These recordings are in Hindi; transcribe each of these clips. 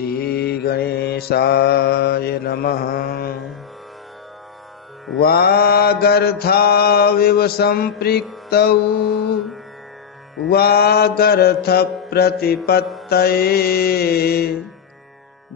श्रीगणेशाय नमः। वागर्थाविव सम्पृक्तौ वागर्थप्रतिपत्तये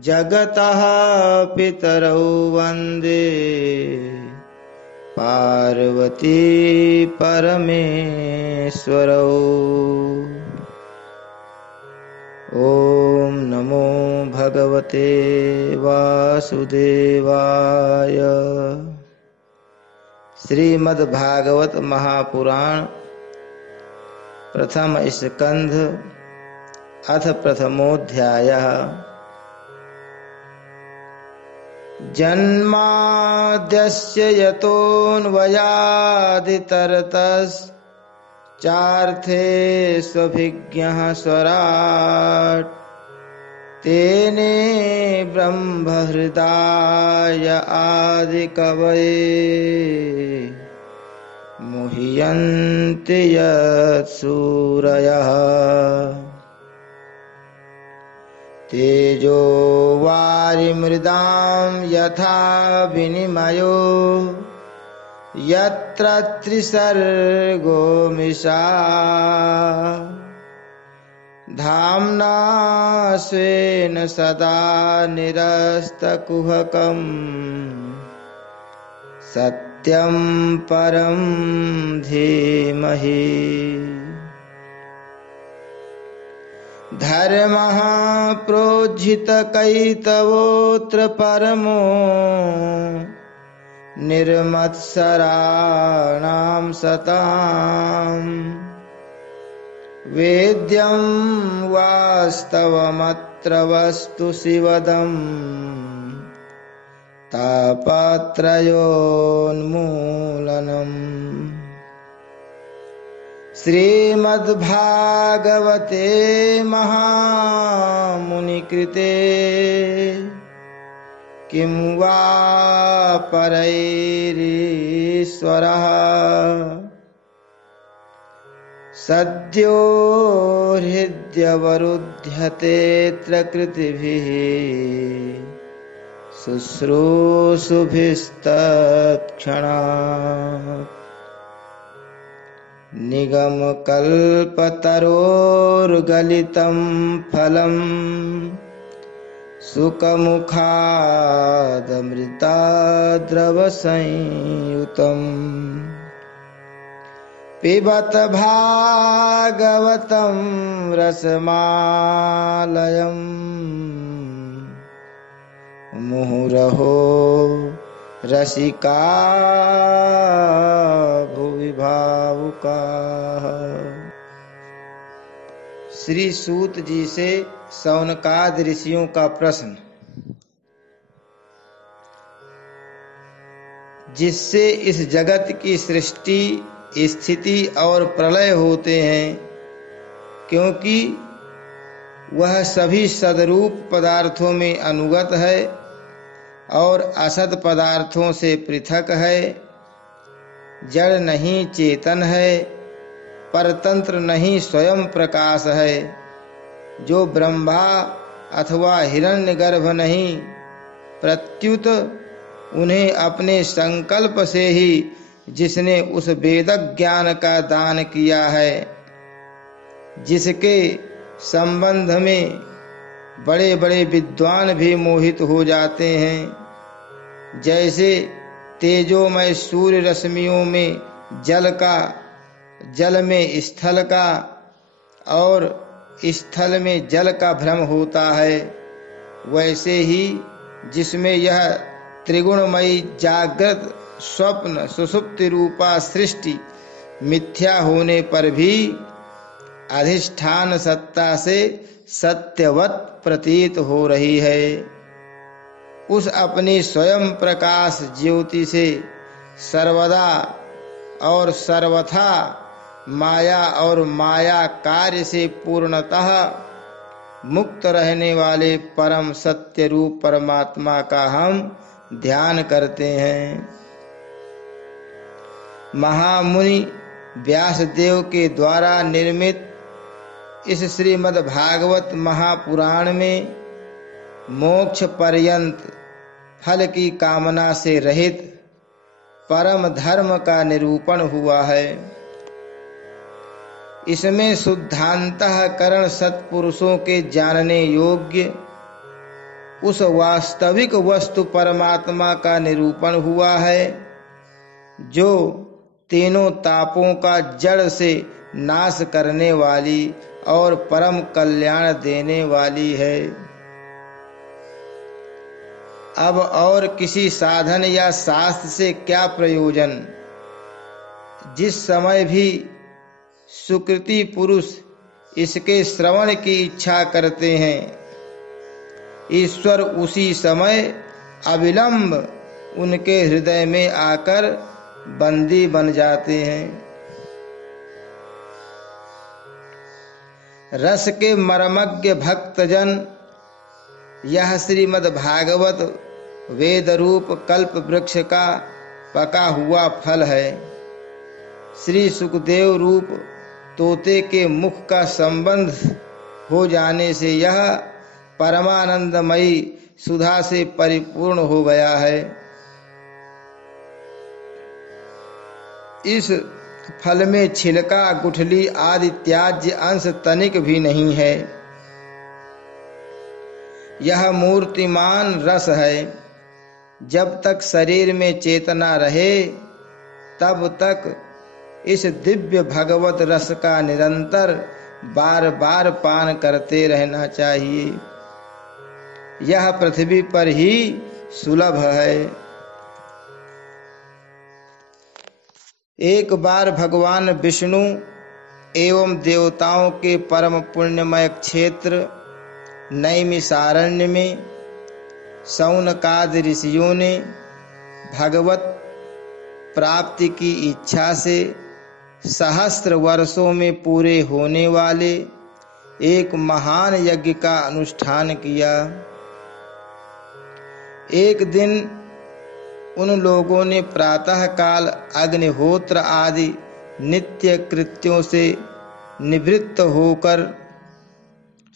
जगतः पितरौ वन्दे पार्वती परमेश्वरौ। ॐ नमो भगवते वासुदेवाय। श्रीमद्भागवत महापुराण प्रथम स्कंध अथ प्रथमोऽध्यायः। जन्माद्यस्य यतोऽन्वयादितरतश्चार्थे स्वभिज्ञः स्वराट् तेने ब्रह्महृदाय आदिकवये मुह्यन्ति यत्सूरयः। तेजो वारिमृदां यथा विनिमयो यत्र त्रिसर्गो मिषा धाम्ना स्वेन सदा निरस्तकुहकं सत्यं परं धीमहि। धर्मः प्रोज्झितकैतवोऽत्र परमो निर्मत्सराणां सताम् वेद्यं वास्तवमत्र वस्तु शिवदम् तापत्रयोन्मूलनम्। श्रीमद्भागवते महामुनिकृते किं वा परैरीश्वरः सद्यो हृद्यवरुध्यतेऽत्र कृतिभिः शुश्रूषुभिस्तत्क्षणात्। निगमकल्पतरोर्गलितं फलं सुखमुखादमृताद्रवसंयुतम् पिबत भागवतं रसमालयम् मुहुरहो रसिका भुवि भावुकाः। श्री सूत जी से शौनकादि ऋषियों का प्रश्न। जिससे इस जगत की सृष्टि स्थिति और प्रलय होते हैं, क्योंकि वह सभी सदरूप पदार्थों में अनुगत है और असत पदार्थों से पृथक है, जड़ नहीं चेतन है, परतंत्र नहीं स्वयं प्रकाश है, जो ब्रह्मा अथवा हिरण्यगर्भ नहीं, प्रत्युत उन्हें अपने संकल्प से ही जिसने उस वेदक ज्ञान का दान किया है, जिसके संबंध में बड़े बड़े विद्वान भी मोहित हो जाते हैं, जैसे तेजोमय सूर्य रश्मियों में जल का, जल में स्थल का और स्थल में जल का भ्रम होता है, वैसे ही जिसमें यह त्रिगुणमयी जागृत स्वप्न सुषुप्ति रूपा सृष्टि मिथ्या होने पर भी अधिष्ठान सत्ता से सत्यवत प्रतीत हो रही है, उस अपनी स्वयं प्रकाश ज्योति से सर्वदा और सर्वथा माया और माया कार्य से पूर्णतः मुक्त रहने वाले परम सत्य रूप परमात्मा का हम ध्यान करते हैं। महामुनि व्यासदेव के द्वारा निर्मित इस श्रीमद् भागवत महापुराण में मोक्ष पर्यंत फल की कामना से रहित परम धर्म का निरूपण हुआ है। इसमें शुद्धांतःकरण सत्पुरुषों के जानने योग्य उस वास्तविक वस्तु परमात्मा का निरूपण हुआ है, जो तीनों तापों का जड़ से नाश करने वाली और परम कल्याण देने वाली है। अब और किसी साधन या शास्त्र से क्या प्रयोजन। जिस समय भी सुकृति पुरुष इसके श्रवण की इच्छा करते हैं, ईश्वर उसी समय अविलंब उनके हृदय में आकर बंदी बन जाते हैं। रस के मर्मज्ञ भक्तजन, यह श्रीमद् भागवत वेद रूप कल्प वृक्ष का पका हुआ फल है। श्री सुखदेव रूप तोते के मुख का संबंध हो जाने से यह परमानंदमयी सुधा से परिपूर्ण हो गया है। इस फल में छिलका, गुठली आदि त्याज्य अंश तनिक भी नहीं है। यह मूर्तिमान रस है। जब तक शरीर में चेतना रहे, तब तक इस दिव्य भगवत रस का निरंतर बार बार पान करते रहना चाहिए। यह पृथ्वी पर ही सुलभ है। एक बार भगवान विष्णु एवं देवताओं के परम पुण्यमय क्षेत्र नैमिषारण्य में शौनकादि ऋषियों ने भगवत प्राप्ति की इच्छा से सहस्त्र वर्षों में पूरे होने वाले एक महान यज्ञ का अनुष्ठान किया। एक दिन उन लोगों ने प्रातः काल अग्निहोत्र आदि नित्य कृत्यों से निवृत्त होकर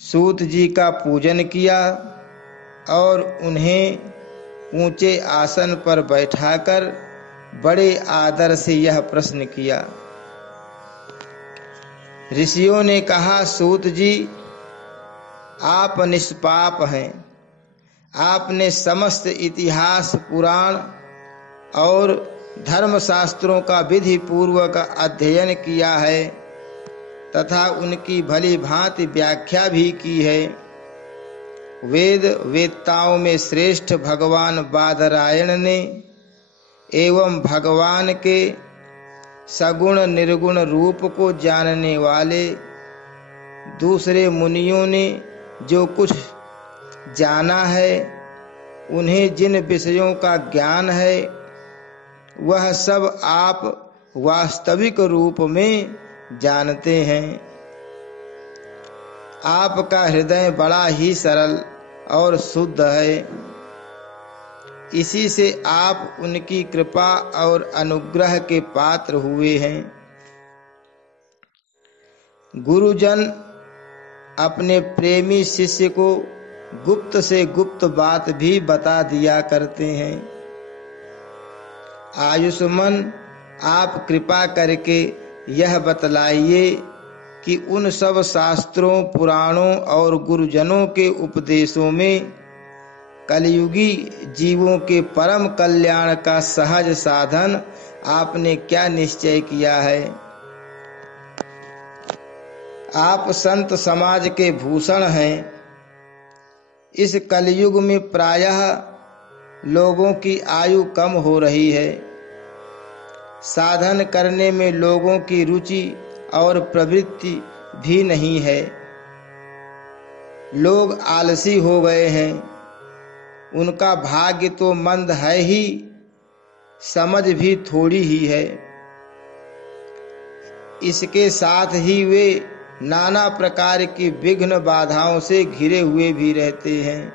सूत जी का पूजन किया और उन्हें ऊंचे आसन पर बैठाकर बड़े आदर से यह प्रश्न किया। ऋषियों ने कहा, सूत जी, आप निष्पाप हैं। आपने समस्त इतिहास, पुराण और धर्मशास्त्रों का विधि पूर्वक अध्ययन किया है तथा उनकी भली भांति व्याख्या भी की है। वेद वेत्ताओं में श्रेष्ठ भगवान बादरायण ने एवं भगवान के सगुण निर्गुण रूप को जानने वाले दूसरे मुनियों ने जो कुछ जाना है, उन्हें जिन विषयों का ज्ञान है, वह सब आप वास्तविक रूप में जानते हैं। आपका हृदय बड़ा ही सरल और शुद्ध है। इसी से आप उनकी कृपा और अनुग्रह के पात्र हुए हैं। गुरुजन अपने प्रेमी शिष्य को गुप्त से गुप्त बात भी बता दिया करते हैं। आयुष्मान, आप कृपा करके यह बतलाइए कि उन सब शास्त्रों, पुराणों और गुरुजनों के उपदेशों में कलयुगी जीवों के परम कल्याण का सहज साधन आपने क्या निश्चय किया है। आप संत समाज के भूषण हैं। इस कलयुग में प्रायः लोगों की आयु कम हो रही है। साधन करने में लोगों की रुचि और प्रवृत्ति भी नहीं है। लोग आलसी हो गए हैं। उनका भाग्य तो मंद है ही, समझ भी थोड़ी ही है। इसके साथ ही वे नाना प्रकार की विघ्न बाधाओं से घिरे हुए भी रहते हैं।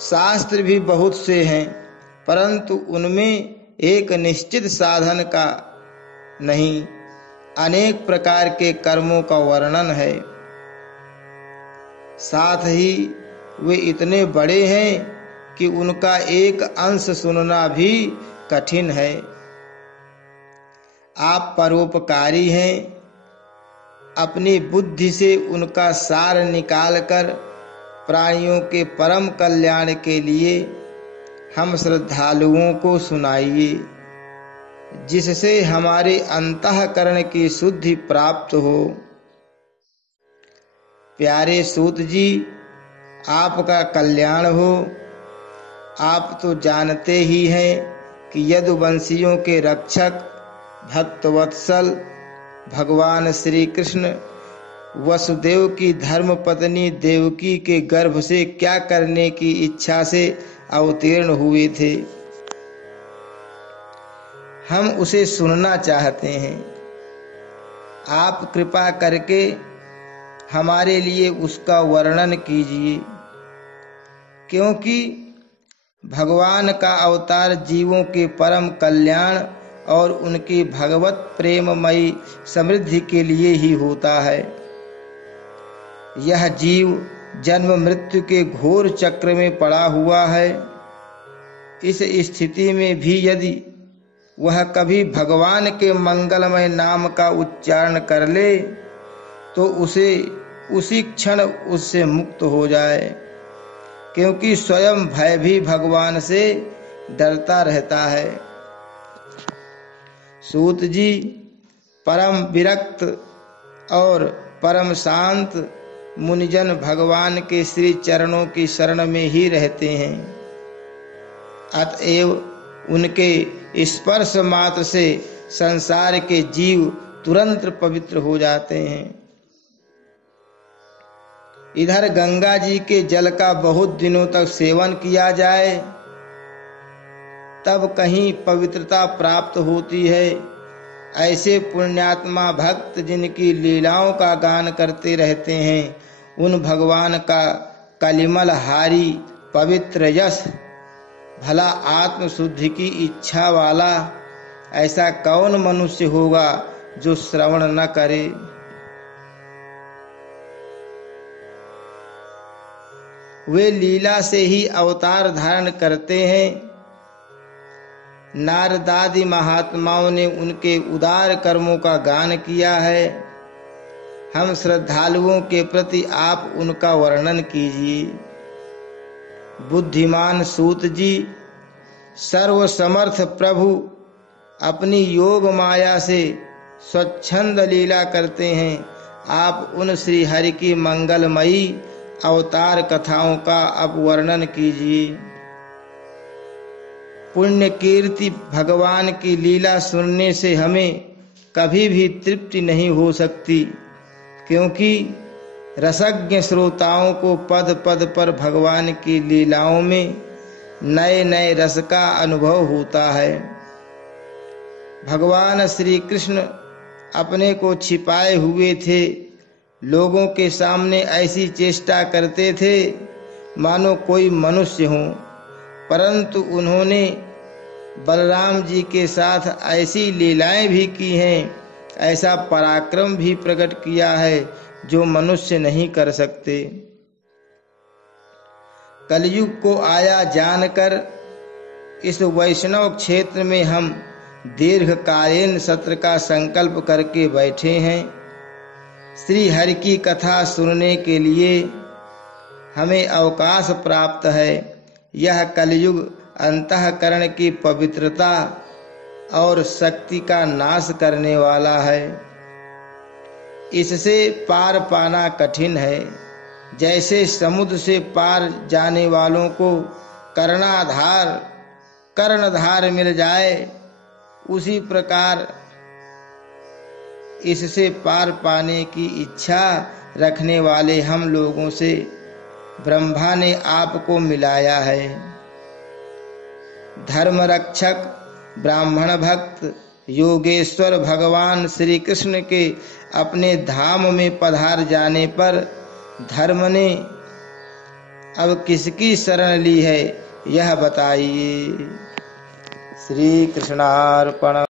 शास्त्र भी बहुत से हैं, परंतु उनमें एक निश्चित साधन का नहीं, अनेक प्रकार के कर्मों का वर्णन है। साथ ही वे इतने बड़े हैं कि उनका एक अंश सुनना भी कठिन है। आप परोपकारी हैं। अपनी बुद्धि से उनका सार निकालकर प्राणियों के परम कल्याण के लिए हम श्रद्धालुओं को सुनाइए, जिससे हमारे अंतःकरण की शुद्धि प्राप्त हो। प्यारे सूत जी, आपका कल्याण हो। आप तो जानते ही हैं कि यदुवंशियों के रक्षक भक्तवत्सल भगवान श्री कृष्ण वसुदेव की धर्म पत्नी देवकी के गर्भ से क्या करने की इच्छा से अवतीर्ण हुए थे। हम उसे सुनना चाहते हैं। आप कृपा करके हमारे लिए उसका वर्णन कीजिए, क्योंकि भगवान का अवतार जीवों के परम कल्याण और उनकी भगवत प्रेममयी समृद्धि के लिए ही होता है। यह जीव जन्म मृत्यु के घोर चक्र में पड़ा हुआ है। इस स्थिति में भी यदि वह कभी भगवान के मंगलमय नाम का उच्चारण कर ले तो उसे उसी क्षण उससे मुक्त हो जाए, क्योंकि स्वयं भय भी भगवान से डरता रहता है। सूत जी, परम विरक्त और परम शांत मुनिजन भगवान के श्री चरणों की शरण में ही रहते हैं। अतएव उनके स्पर्श मात्र से संसार के जीव तुरंत पवित्र हो जाते हैं। इधर गंगा जी के जल का बहुत दिनों तक सेवन किया जाए तब कहीं पवित्रता प्राप्त होती है। ऐसे पुण्यात्मा भक्त जिनकी लीलाओं का गान करते रहते हैं, उन भगवान का कलिमल हारी पवित्र यश, भला आत्म शुद्धि की इच्छा वाला ऐसा कौन मनुष्य होगा जो श्रवण न करे। वे लीला से ही अवतार धारण करते हैं। नारदादि महात्माओं ने उनके उदार कर्मों का गान किया है। हम श्रद्धालुओं के प्रति आप उनका वर्णन कीजिए। बुद्धिमान सूत जी, सर्वसमर्थ प्रभु अपनी योग माया से स्वच्छंद लीला करते हैं। आप उन श्री हरि की मंगलमयी अवतार कथाओं का अब वर्णन कीजिए। पुण्य कीर्ति भगवान की लीला सुनने से हमें कभी भी तृप्ति नहीं हो सकती, क्योंकि रसज्ञ श्रोताओं को पद पद पर भगवान की लीलाओं में नए नए रस का अनुभव होता है। भगवान श्री कृष्ण अपने को छिपाए हुए थे। लोगों के सामने ऐसी चेष्टा करते थे मानो कोई मनुष्य हो, परंतु उन्होंने बलराम जी के साथ ऐसी लीलाएं भी की हैं, ऐसा पराक्रम भी प्रकट किया है जो मनुष्य नहीं कर सकते। कलयुग को आया जानकर इस वैष्णव क्षेत्र में हम दीर्घकालीन सत्र का संकल्प करके बैठे हैं। श्री हरि की कथा सुनने के लिए हमें अवकाश प्राप्त है। यह कलयुग अंतःकरण की पवित्रता और शक्ति का नाश करने वाला है। इससे पार पाना कठिन है। जैसे समुद्र से पार जाने वालों को कर्णधार मिल जाए, उसी प्रकार इससे पार पाने की इच्छा रखने वाले हम लोगों से ब्रह्मा ने आपको मिलाया है। धर्म रक्षक ब्राह्मण भक्त योगेश्वर भगवान श्री कृष्ण के अपने धाम में पधार जाने पर धर्म ने अब किसकी शरण ली है, यह बताइए। श्री कृष्णार्पण।